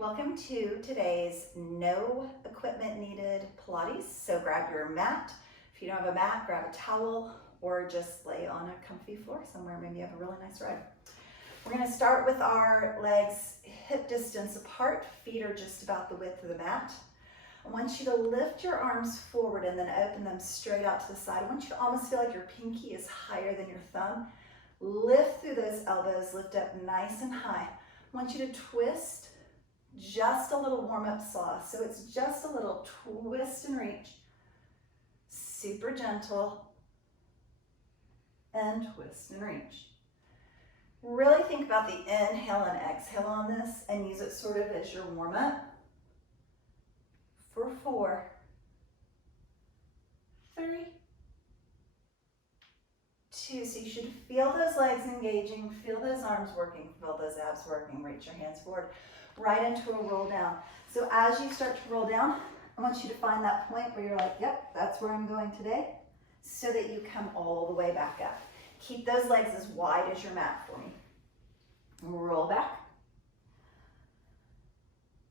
Welcome to today's no equipment needed Pilates. So grab your mat. If you don't have a mat, grab a towel or just lay on a comfy floor somewhere. Maybe you have a really nice rug. We're going to start with our legs hip distance apart. Feet are just about the width of the mat. I want you to lift your arms forward and then open them straight out to the side. I want you to almost feel like your pinky is higher than your thumb. Lift through those elbows, lift up nice and high. I want you to twist, just a little warm-up saw. So it's just a little twist and reach. Super gentle. And twist and reach. Really think about the inhale and exhale on this and use it sort of as your warm-up. For 4, 3, 2. So you should feel those legs engaging, feel those arms working, feel those abs working. Reach your hands forward, right into a roll down. So as you start to roll down, I want you to find that point where you're like, yep, that's where I'm going today, so that you come all the way back up. Keep those legs as wide as your mat for me. Roll back.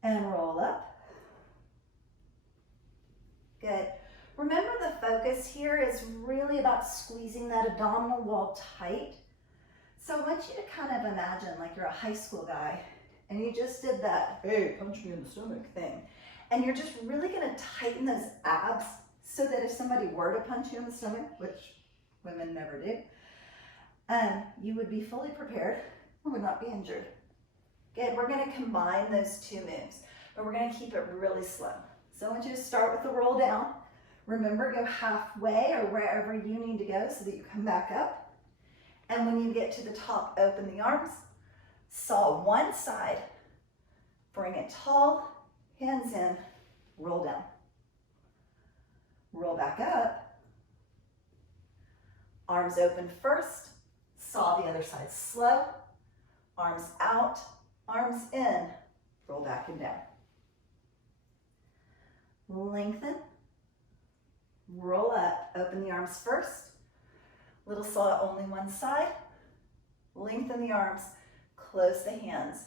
And roll up. Good. Remember, the focus here is really about squeezing that abdominal wall tight. So I want you to kind of imagine like you're a high school guy and you just did that, hey, punch me in the stomach thing. And you're just really going to tighten those abs so that if somebody were to punch you in the stomach, which women never do, you would be fully prepared and would not be injured. Good. We're going to combine those two moves, but we're going to keep it really slow. So I want you to start with the roll down. Remember, go halfway or wherever you need to go so that you come back up. And when you get to the top, open the arms, saw one side, bring it tall, hands in, roll down. Roll back up. Arms open first, saw the other side slow. Arms out, arms in, roll back and down. Lengthen, roll up, open the arms first, little saw only one side, lengthen the arms, close the hands,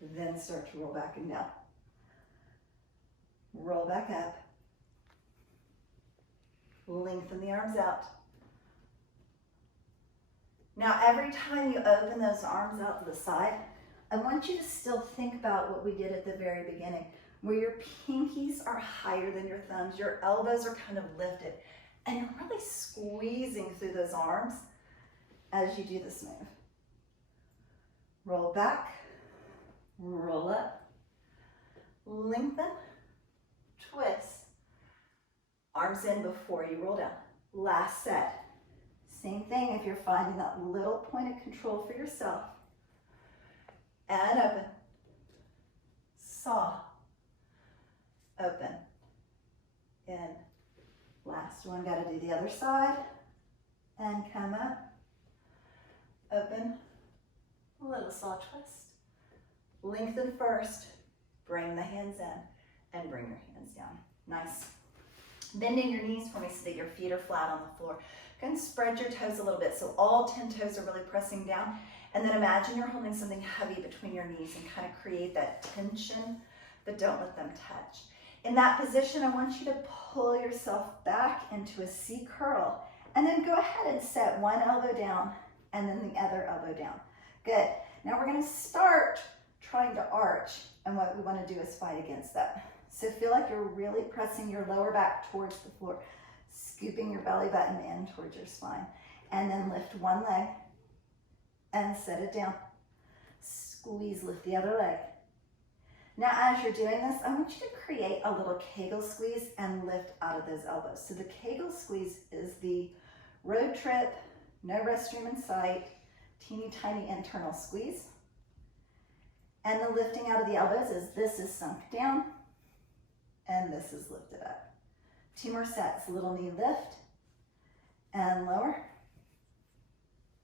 then start to roll back and down. Roll back up, lengthen the arms out. Now every time you open those arms out to the side, I want you to still think about what we did at the very beginning, where your pinkies are higher than your thumbs, your elbows are kind of lifted, and you're really squeezing through those arms as you do this move. Roll back, roll up, lengthen, twist, arms in before you roll down. Last set. Same thing if you're finding that little point of control for yourself. And open, saw, open, in. Last one, got to do the other side. And come up, open, little saw twist. Lengthen first, bring the hands in, and bring your hands down. Nice. Bending your knees for me so that your feet are flat on the floor. Go and spread your toes a little bit so all 10 toes are really pressing down. And then imagine you're holding something heavy between your knees and kind of create that tension, but don't let them touch. In that position, I want you to pull yourself back into a C curl and then go ahead and set one elbow down and then the other elbow down. Good. Now we're going to start trying to arch, and what we want to do is fight against that. So feel like you're really pressing your lower back towards the floor, scooping your belly button in towards your spine, and then lift one leg and set it down. Squeeze, lift the other leg. Now as you're doing this, I want you to create a little Kegel squeeze and lift out of those elbows. So the Kegel squeeze is the road trip, no restroom in sight, teeny tiny internal squeeze. And the lifting out of the elbows is this is sunk down and this is lifted up. 2 more sets, little knee lift and lower.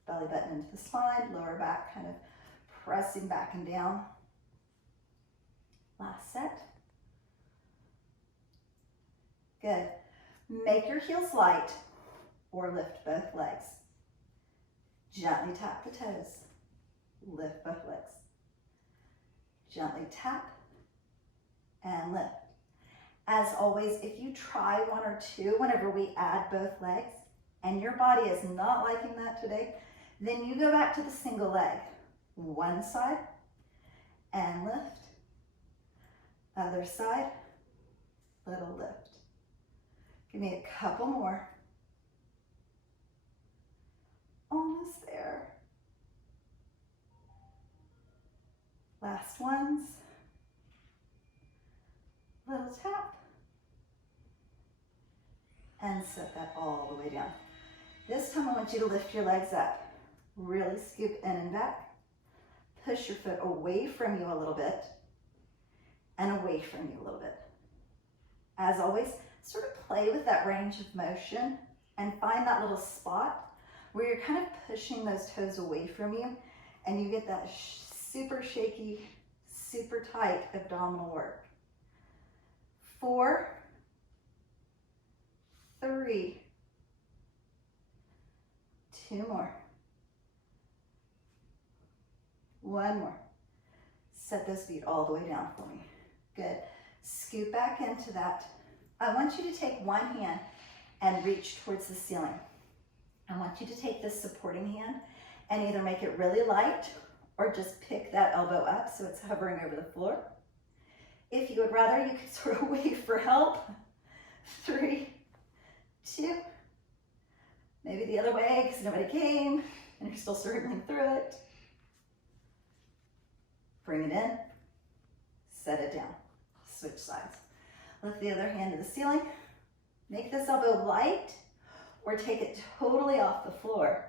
Belly button into the spine, lower back kind of pressing back and down. Last set. Good. Make your heels light or lift both legs. Gently tap the toes. Lift both legs. Gently tap and lift. As always, if you try one or two whenever we add both legs and your body is not liking that today, then you go back to the single leg. One side and lift. Other side, little lift. Give me a couple more. Almost there. Last ones. Little tap. And set that all the way down. This time I want you to lift your legs up. Really scoop in and back. Push your foot away from you a little bit and away from you a little bit. As always, sort of play with that range of motion and find that little spot where you're kind of pushing those toes away from you and you get that super shaky, super tight abdominal work. 4, 3, 2 more. 1 more. Set those feet all the way down for me. Good. Scoot back into that. I want you to take one hand and reach towards the ceiling. I want you to take this supporting hand and either make it really light or just pick that elbow up so it's hovering over the floor. If you would rather, you could sort of wait for help. 3, 2, maybe the other way because nobody came and you're still struggling through it. Bring it in, set it down, switch sides. Lift the other hand to the ceiling. Make this elbow light or take it totally off the floor.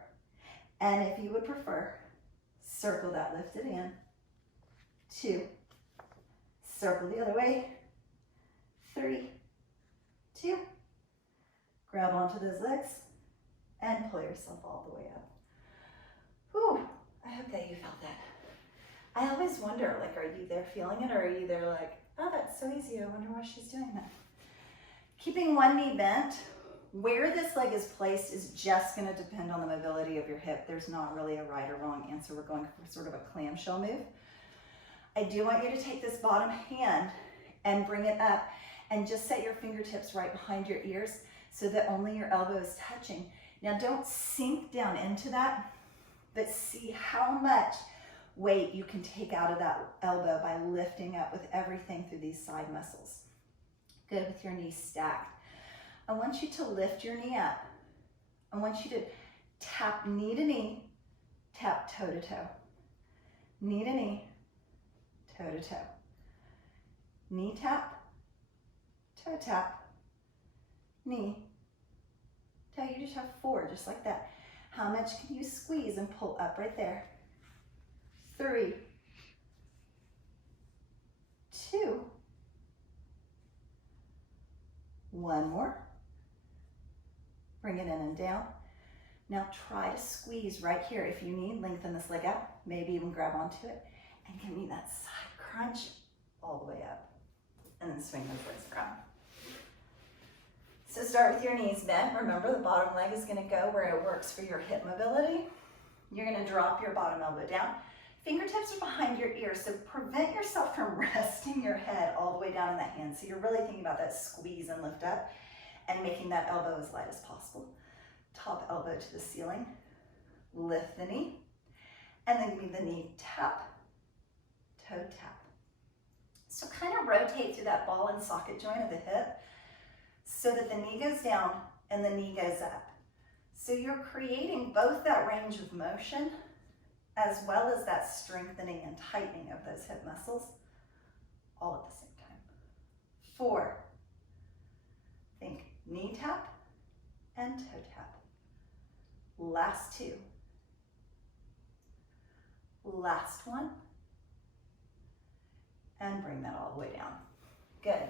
And if you would prefer, circle that lifted hand. 2, circle the other way. 3, 2, grab onto those legs and pull yourself all the way up. Whew, I hope that you felt that. I always wonder, like, are you there feeling it or are you there like, oh, that's so easy, I wonder why she's doing that. Keeping one knee bent, where this leg is placed is just gonna depend on the mobility of your hip. There's not really a right or wrong answer. We're going for sort of a clamshell move. I do want you to take this bottom hand and bring it up and just set your fingertips right behind your ears so that only your elbow is touching. Now don't sink down into that, but see how much weight you can take out of that elbow by lifting up with everything through these side muscles. Good, with your knees stacked. I want you to lift your knee up. I want you to tap knee to knee, tap toe to toe. Knee to knee, toe to toe. Knee tap, toe tap, knee, toe. You just have 4, just like that. How much can you squeeze and pull up right there? 3, 2, 1 more. Bring it in and down. Now try to squeeze right here. If you need, lengthen this leg out, maybe even grab onto it, and give me that side crunch all the way up. And then swing those legs around. So start with your knees bent. Remember, the bottom leg is gonna go where it works for your hip mobility. You're gonna drop your bottom elbow down. Fingertips are behind your ears, so prevent yourself from resting your head all the way down in that hand. So you're really thinking about that squeeze and lift up and making that elbow as light as possible. Top elbow to the ceiling, lift the knee, and then give me the knee tap, toe tap. So kind of rotate through that ball and socket joint of the hip so that the knee goes down and the knee goes up. So you're creating both that range of motion as well as that strengthening and tightening of those hip muscles all at the same time. 4, think knee tap and toe tap. Last 2. Last 1. And bring that all the way down. Good.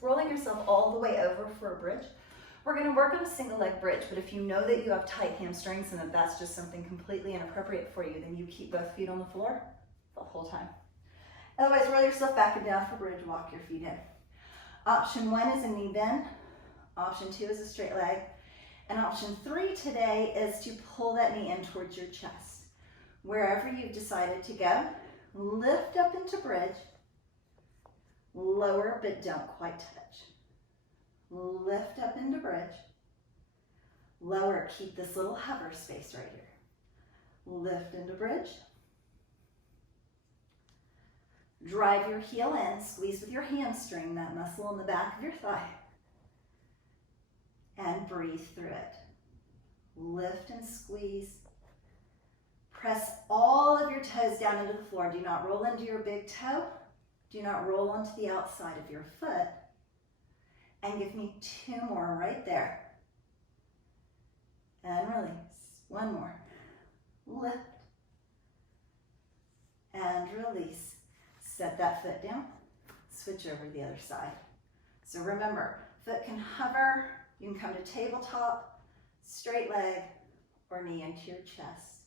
Rolling yourself all the way over for a bridge. We're going to work on a single leg bridge, but if you know that you have tight hamstrings and that that's just something completely inappropriate for you, then you keep both feet on the floor the whole time. Otherwise, roll yourself back and down for bridge, walk your feet in. Option 1 is a knee bend. Option 2 is a straight leg. And option 3 today is to pull that knee in towards your chest. Wherever you've decided to go, lift up into bridge, Lower, but don't quite touch. Lift up into bridge. Lower, keep this little hover space right here. Lift into bridge. Drive your heel in, squeeze with your hamstring, that muscle in the back of your thigh. And breathe through it. Lift and squeeze. Press all of your toes down into the floor. Do not roll into your big toe. Do not roll onto the outside of your foot. And give me 2 more right there. And release. 1 more. Lift. And release. Set that foot down. Switch over to the other side. So remember, foot can hover. You can come to tabletop, straight leg, or knee into your chest.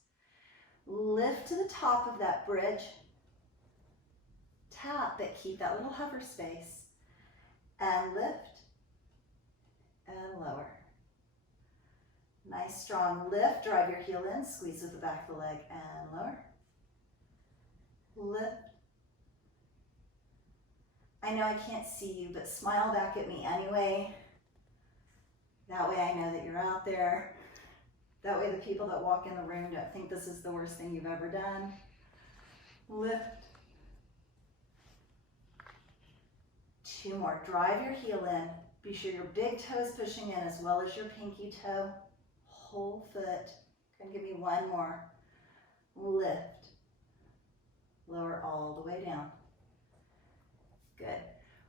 Lift to the top of that bridge. Tap, but keep that little hover space. And lift and lower. Nice strong lift. Drive your heel in, squeeze with the back of the leg and lower. Lift. I know I can't see you, but smile back at me anyway. That way I know that you're out there. That way the people that walk in the room don't think this is the worst thing you've ever done. Lift. 2 more. Drive your heel in. Be sure your big toe is pushing in as well as your pinky toe. Whole foot. Gonna give me 1 more. Lift. Lower all the way down. Good.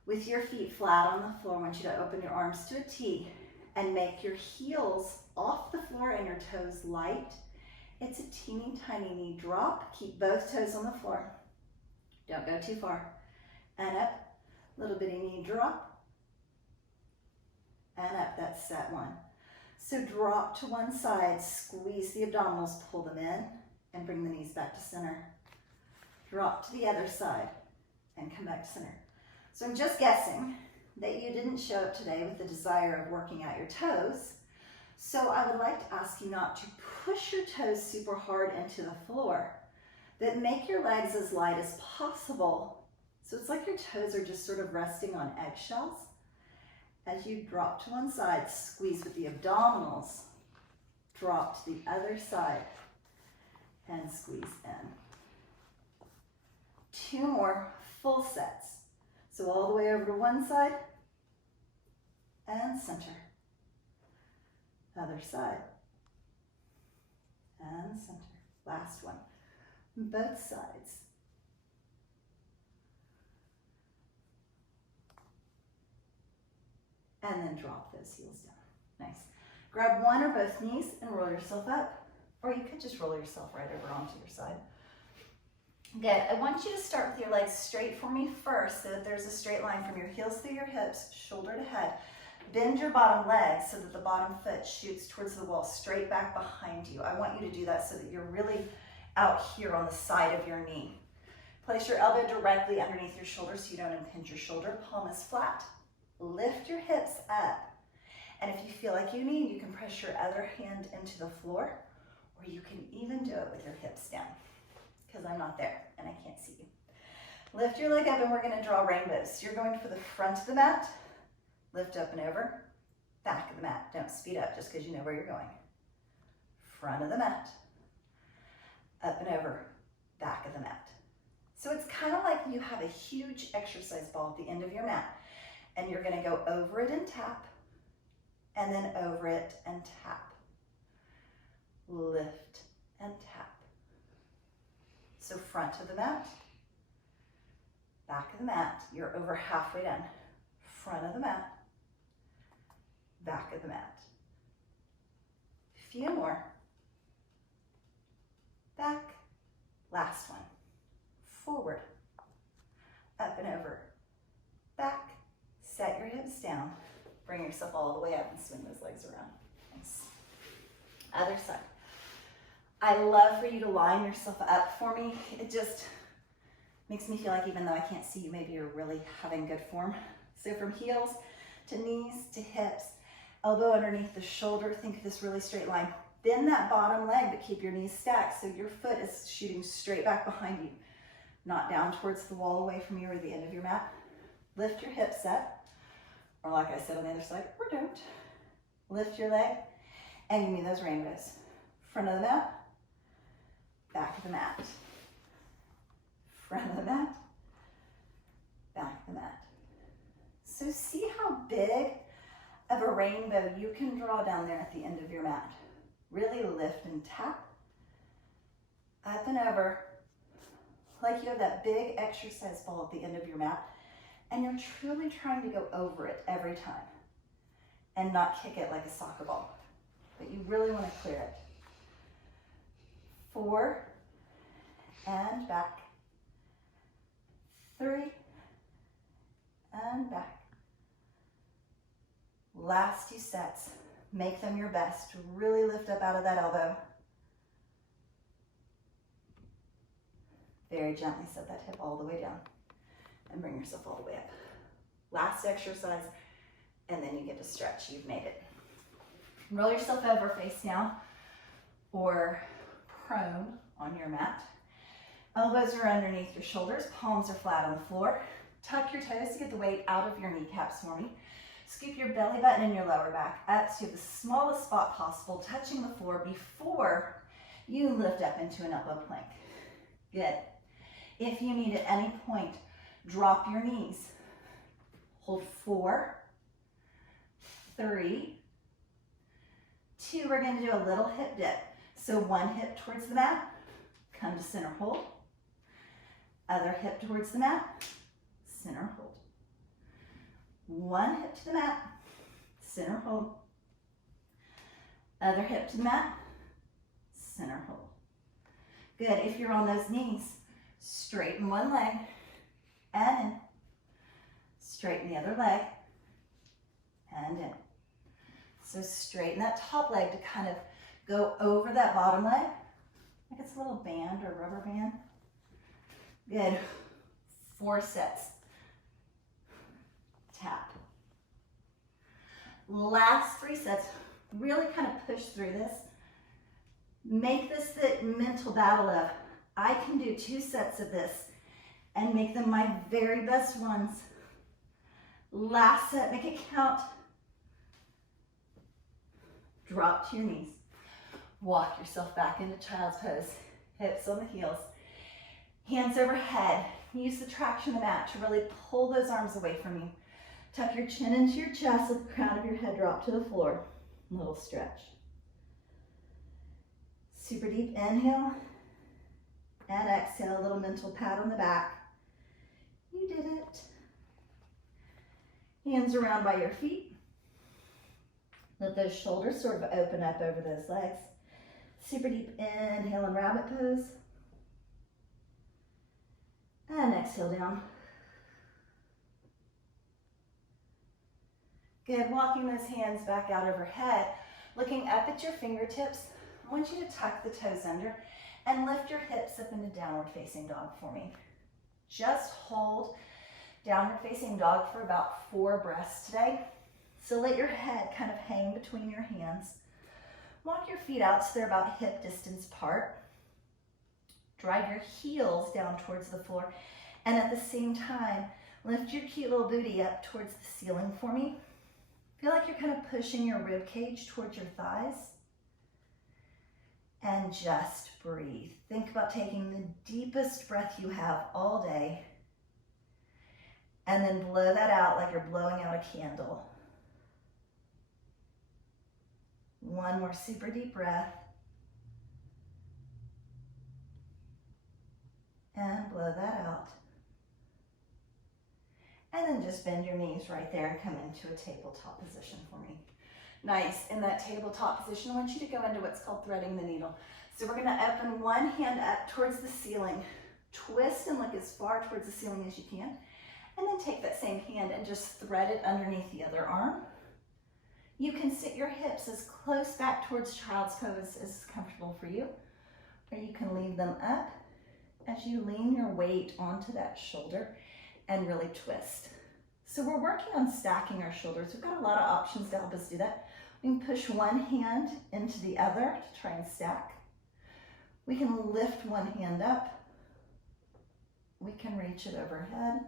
With your feet flat on the floor, I want you to open your arms to a T and make your heels off the floor and your toes light. It's a teeny tiny knee drop. Keep both toes on the floor. Don't go too far. And up. Little bitty knee drop. And up. That's set 1. So drop to one side. Squeeze the abdominals. Pull them in. And bring the knees back to center. Drop to the other side. And come back to center. So I'm just guessing that you didn't show up today with the desire of working out your toes. So I would like to ask you not to push your toes super hard into the floor, but make your legs as light as possible. So it's like your toes are just sort of resting on eggshells. As you drop to one side, squeeze with the abdominals, drop to the other side, and squeeze in. 2 more full sets. So all the way over to one side, and center. Other side, and center. Last one. Both sides. And then drop those heels down. Nice. Grab one or both knees and roll yourself up. Or you could just roll yourself right over onto your side. Good. I want you to start with your legs straight for me first so that there's a straight line from your heels through your hips, shoulder to head. Bend your bottom leg so that the bottom foot shoots towards the wall, straight back behind you. I want you to do that so that you're really out here on the side of your knee. Place your elbow directly underneath your shoulder so you don't impinge your shoulder. Palm is flat. Lift your hips up. And if you feel like you need, you can press your other hand into the floor, or you can even do it with your hips down, because I'm not there and I can't see you. Lift your leg up and we're going to draw rainbows. You're going for the front of the mat, lift up and over, back of the mat. Don't speed up just because you know where you're going. Front of the mat, up and over, back of the mat. So it's kind of like you have a huge exercise ball at the end of your mat, and you're going to go over it and tap, and then over it and tap. Lift and tap. So front of the mat, back of the mat. You're over halfway done. Front of the mat, back of the mat. Few more. Back. Last one. Forward. Up and over. Back. Set your hips down. Bring yourself all the way up and swing those legs around. Nice. Other side. I love for you to line yourself up for me. It just makes me feel like even though I can't see you, maybe you're really having good form. So from heels to knees to hips, elbow underneath the shoulder, think of this really straight line. Bend that bottom leg, but keep your knees stacked so your foot is shooting straight back behind you, not down towards the wall away from you or the end of your mat. Lift your hips up, or like I said on the other side, or don't. Lift your leg and give me those rainbows. Front of the mat, back of the mat. Front of the mat, back of the mat. So see how big of a rainbow you can draw down there at the end of your mat. Really lift and tap up and over like you have that big exercise ball at the end of your mat, and you're truly trying to go over it every time and not kick it like a soccer ball, but you really want to clear it. 4 and back, 3 and back. Last 2 sets, make them your best. Really lift up out of that elbow. Very gently set that hip all the way down and bring yourself all the way up. Last exercise, and then you get to stretch. You've made it. Roll yourself over face down or prone on your mat. Elbows are underneath your shoulders, palms are flat on the floor. Tuck your toes to get the weight out of your kneecaps for me. Scoop your belly button and your lower back up so you have the smallest spot possible, touching the floor before you lift up into an elbow plank. Good. If you need at any point, drop your knees. Hold 4, 3, 2. We're going to do a little hip dip. So one hip towards the mat, come to center hold. Other hip towards the mat, center hold. One hip to the mat, center hold. Other hip to the mat, center hold. Good. If you're on those knees, straighten one leg and in. Straighten the other leg and in. So straighten that top leg to kind of go over that bottom leg, like it's a little band or rubber band. Good. 4 sets. Tap. Last 3 sets. Really kind of push through this. Make this the mental battle of, I can do 2 sets of this and make them my very best ones. Last set, make it count. Drop to your knees. Walk yourself back into child's pose. Hips on the heels. Hands overhead. Use the traction of the mat to really pull those arms away from you. Tuck your chin into your chest, let the crown of your head drop to the floor. Little stretch. Super deep inhale and exhale, a little mental pat on the back. You did it. Hands around by your feet. Let those shoulders sort of open up over those legs. Super deep inhale and rabbit pose. And exhale down. Good, walking those hands back out overhead, looking up at your fingertips. I want you to tuck the toes under and lift your hips up into downward facing dog for me. Just hold downward facing dog for about 4 breaths today. So let your head kind of hang between your hands. Walk your feet out so they're about hip distance apart. Drive your heels down towards the floor. And at the same time, lift your cute little booty up towards the ceiling for me. Feel like you're kind of pushing your rib cage towards your thighs. And just breathe. Think about taking the deepest breath you have all day. And then blow that out like you're blowing out a candle. One more super deep breath. And blow that out. And then just bend your knees right there and come into a tabletop position for me. Nice. In that tabletop position, I want you to go into what's called threading the needle. So we're going to open one hand up towards the ceiling. Twist and look as far towards the ceiling as you can. And then take that same hand and just thread it underneath the other arm. You can sit your hips as close back towards child's pose as is comfortable for you. Or you can leave them up as you lean your weight onto that shoulder and really twist. So we're working on stacking our shoulders. We've got a lot of options to help us do that. We can push one hand into the other to try and stack. We can lift one hand up. We can reach it overhead.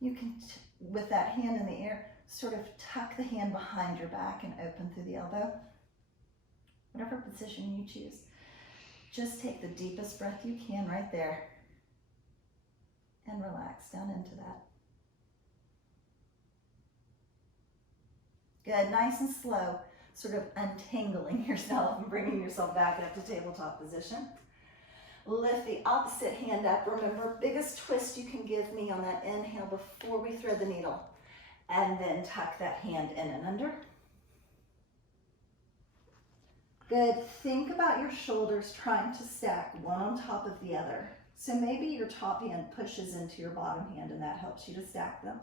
You can, with that hand in the air, sort of tuck the hand behind your back and open through the elbow. Whatever position you choose. Just take the deepest breath you can right there and relax down into that. Good, nice and slow, sort of untangling yourself and bringing yourself back up to tabletop position. Lift the opposite hand up. Remember, biggest twist you can give me on that inhale before we thread the needle. And then tuck that hand in and under. Good. Think about your shoulders trying to stack one on top of the other. So maybe your top hand pushes into your bottom hand and that helps you to stack them.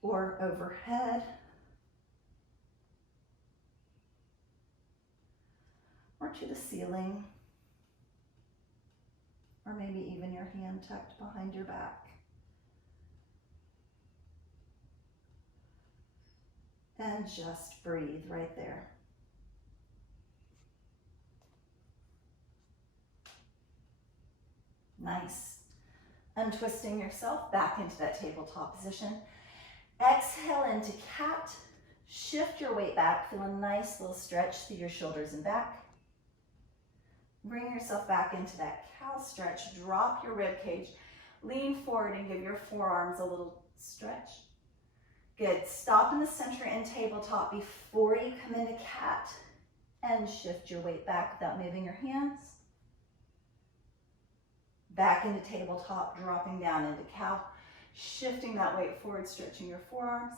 Or overhead. Or to the ceiling. Or maybe even your hand tucked behind your back. And just breathe right there. Nice. Untwisting yourself back into that tabletop position. Exhale into cat. Shift your weight back. Feel a nice little stretch through your shoulders and back. Bring yourself back into that cow stretch. Drop your rib cage. Lean forward and give your forearms a little stretch. Good. Stop in the center in tabletop before you come into cat and shift your weight back without moving your hands. Back into tabletop, dropping down into cow. Shifting that weight forward, stretching your forearms.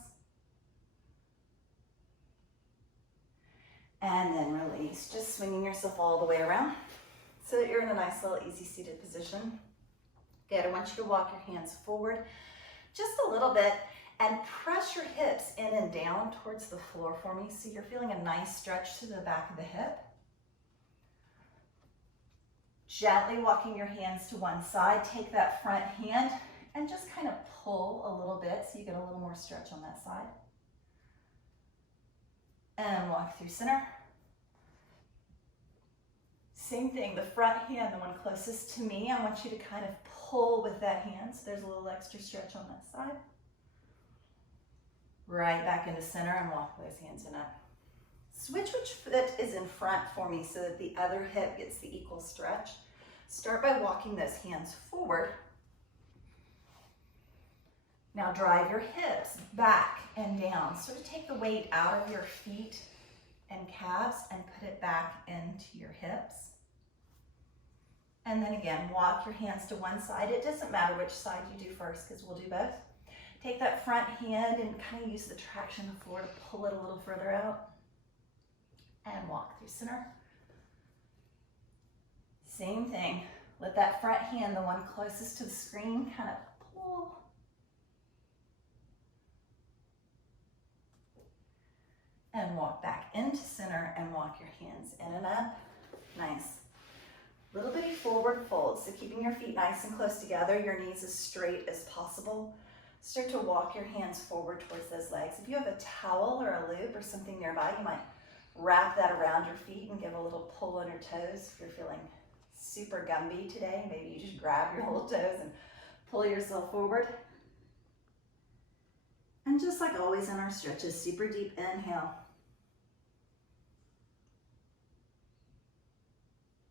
And then release, just swinging yourself all the way around so that you're in a nice little easy seated position. Good, I want you to walk your hands forward just a little bit and press your hips in and down towards the floor for me so you're feeling a nice stretch to the back of the hip. Gently walking your hands to one side, take that front hand and just kind of pull a little bit so you get a little more stretch on that side. And walk through center. Same thing, the front hand, the one closest to me, I want you to kind of pull with that hand so there's a little extra stretch on that side. Right back into center and walk those hands in up. Switch which foot is in front for me so that the other hip gets the equal stretch. Start by walking those hands forward. Now drive your hips back and down. Sort of take the weight out of your feet and calves and put it back into your hips. And then again, walk your hands to one side. It doesn't matter which side you do first because we'll do both. Take that front hand and kind of use the traction of the floor to pull it a little further out. And walk through center. Same thing. Let that front hand, the one closest to the screen, kind of pull. And walk back into center and walk your hands in and up. Nice. Little bitty forward fold. So keeping your feet nice and close together, your knees as straight as possible. Start to walk your hands forward towards those legs. If you have a towel or a loop or something nearby, you might wrap that around your feet and give a little pull on your toes. If you're feeling super Gumby today, maybe you just grab your little toes and pull yourself forward. And just like always in our stretches, super deep inhale.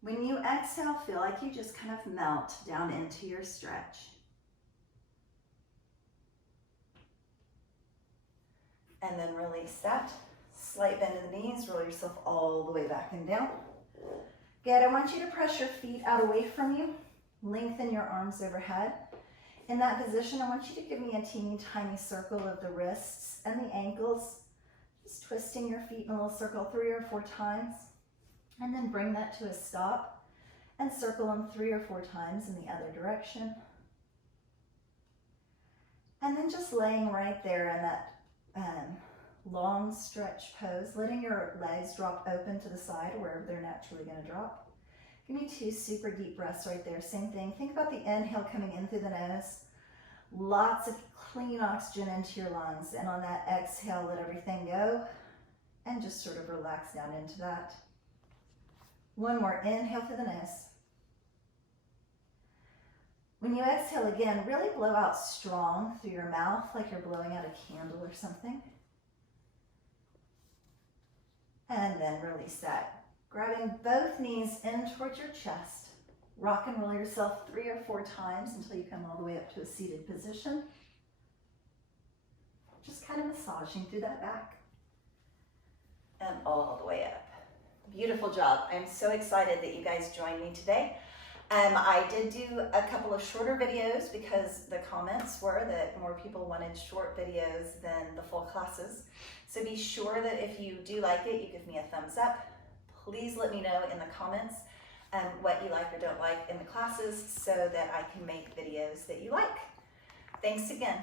When you exhale, feel like you just kind of melt down into your stretch. And then release that. Slight bend in the knees, roll yourself all the way back and down. Good, I want you to press your feet out away from you. Lengthen your arms overhead. In that position, I want you to give me a teeny tiny circle of the wrists and the ankles. Just twisting your feet in a little circle 3 or 4 times. And then bring that to a stop and circle them 3 or 4 times in the other direction. And then just laying right there in that long stretch pose, letting your legs drop open to the side wherever they're naturally going to drop. Give me 2 super deep breaths right there. Same thing. Think about the inhale coming in through the nose. Lots of clean oxygen into your lungs. And on that exhale, let everything go and just sort of relax down into that. One more. Inhale through the nose. When you exhale again, really blow out strong through your mouth, like you're blowing out a candle or something. And then release that. Grabbing both knees in towards your chest. Rock and roll yourself 3 or 4 times until you come all the way up to a seated position. Just kind of massaging through that back. And all the way up. Beautiful job. I'm so excited that you guys joined me today. I did do a couple of shorter videos because the comments were that more people wanted short videos than the full classes. So be sure that if you do like it, you give me a thumbs up. Please let me know in the comments what you like or don't like in the classes so that I can make videos that you like. Thanks again.